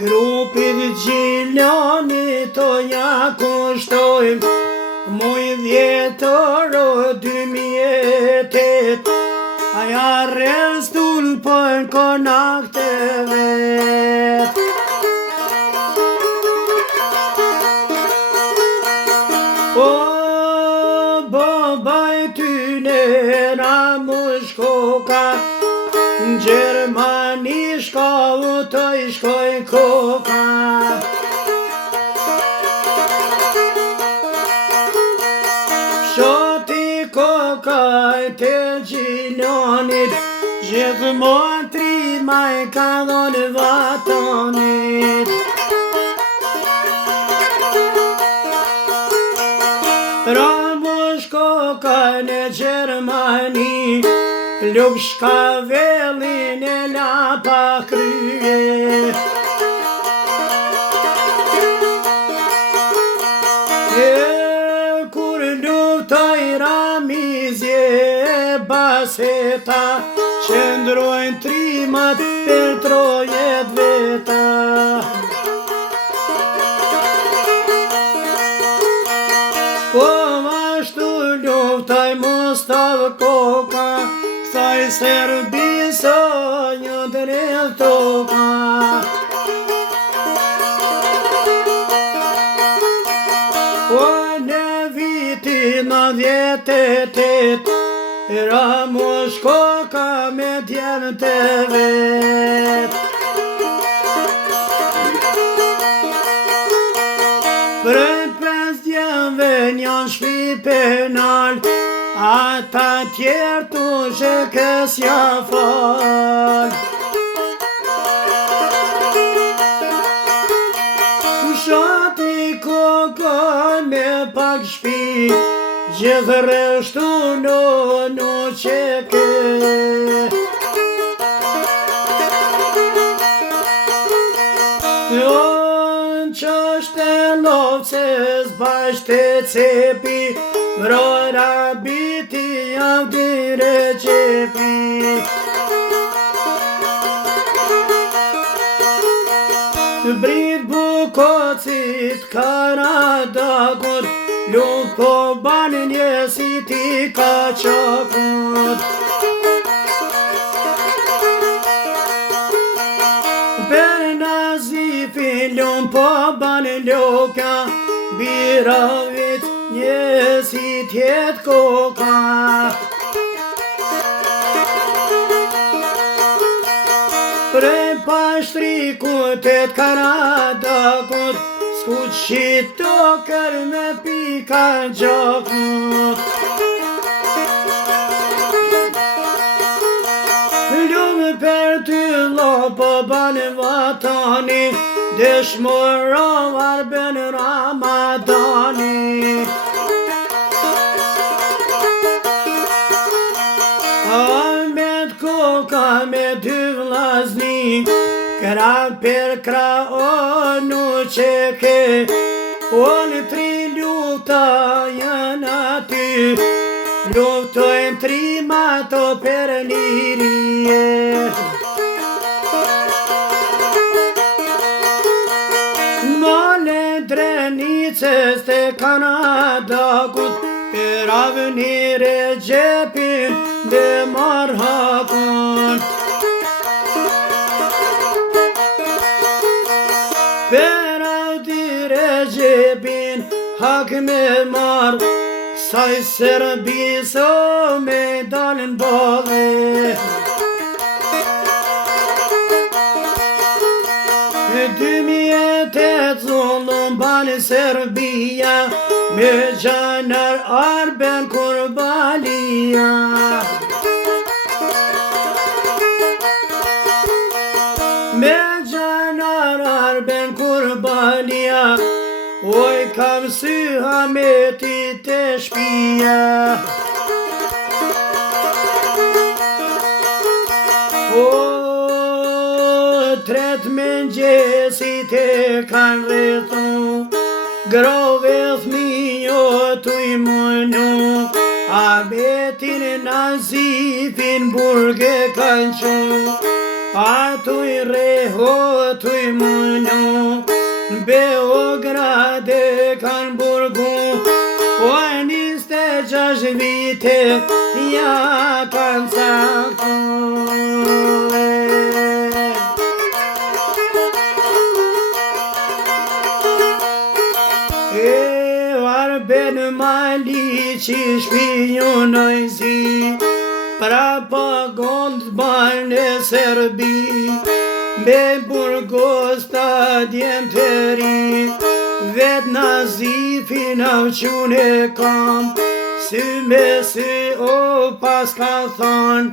Grupit Gjilani të ja kushtojmë muj 10/2008 aja rrestull për konakte vet. O babaj tyne na mushkoka në Gjermani shka u të i shkoj koka. Shoti kokaj të Gjilonit gjithmonë trima e ka dhonë vatonit. Ramush kokaj në Gjermani Lupshka velin e la pa krye. Kur luftoj Ramizje Baseta qëndrojnë trimat për trojet veta. Po ashtu luftoj Mustav Koka Kësaj Serbiso një drejt toka. O në vitin 98 Ramush Koka me djerë të vet. Për 5 djemve një shpi penal ata tjerë tu që kësja fal. Shati kokon me pak shpi gjithë reshtu në qeke. Në qështë e lovces bashkë të cepi Vrora biti jam dire qepi. Brit bukocit Karadakut Lup po banin jesit I ka qakut. Per nazifin lup po banin loka Biravit njësit jet koka. Prej pashtrikut e Karadakut S'kuq shito kër me pika gjakut. Lumë për ty lopo banë vatani Dëshmoro arben Ramadani. Ahmet Koka me dy vlazni Kra per kra o nu qeke O në 3 lufta janë aty Luftojmë trimato per lirije. Mole drenicës të Kanadakut Per avnire gjepin dhe marhakun. Per avdire gjepin hak me mar Kësaj Serbiso me dalën bove. 2008 zullum banë Serbia Me gjanar arben Kurbalia. Me gjanar arben Kurbalia Oj kam sy Hametit të shpia. O tret mëngjesit e kanë rrethu Grove thminjo tu I mënu Abetin nazifin burge kanë qu Atuj reho, tuj mënu, Beograde kanë burgu, o 26 vite ja kanë caktu. Ben Mali që shpionoj zi, propagandë banë në Serbi, me Burgos stadien të ri, vetë Nazifin avqune kam, sy me sy o pas ka thonë,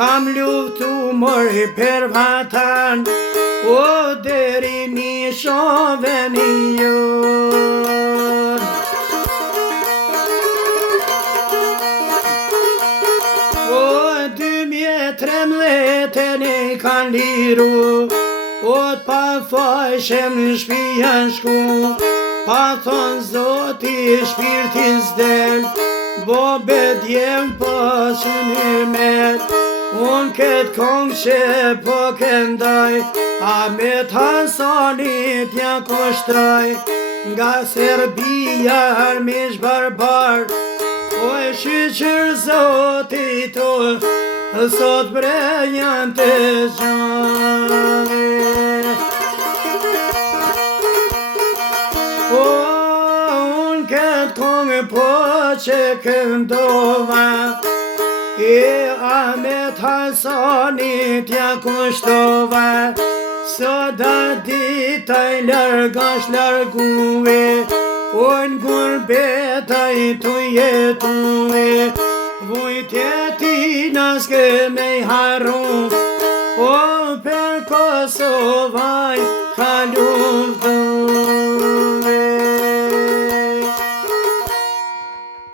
kam luftu mori për vatan, o deri një shove një jon. O 2013 e kanë liru, o t'pa fajshem në shpia shku, pa thonë zoti shpirtin s'del, bo bedjem po që një met, unë këtë kongë që po këndaj, a me t'Hasanit ja kushtraj, nga Serbia armish barbar, o e shqyqër zotit o, sot brejan të gjane. O, unë këtë kongë po që këndova, e Ahmet Hasanit ja kushtova, sot ditaj largash largue, unë gurbetaj të jetue, vujtjeti naske me haru, o per Kosovaj ka luftë.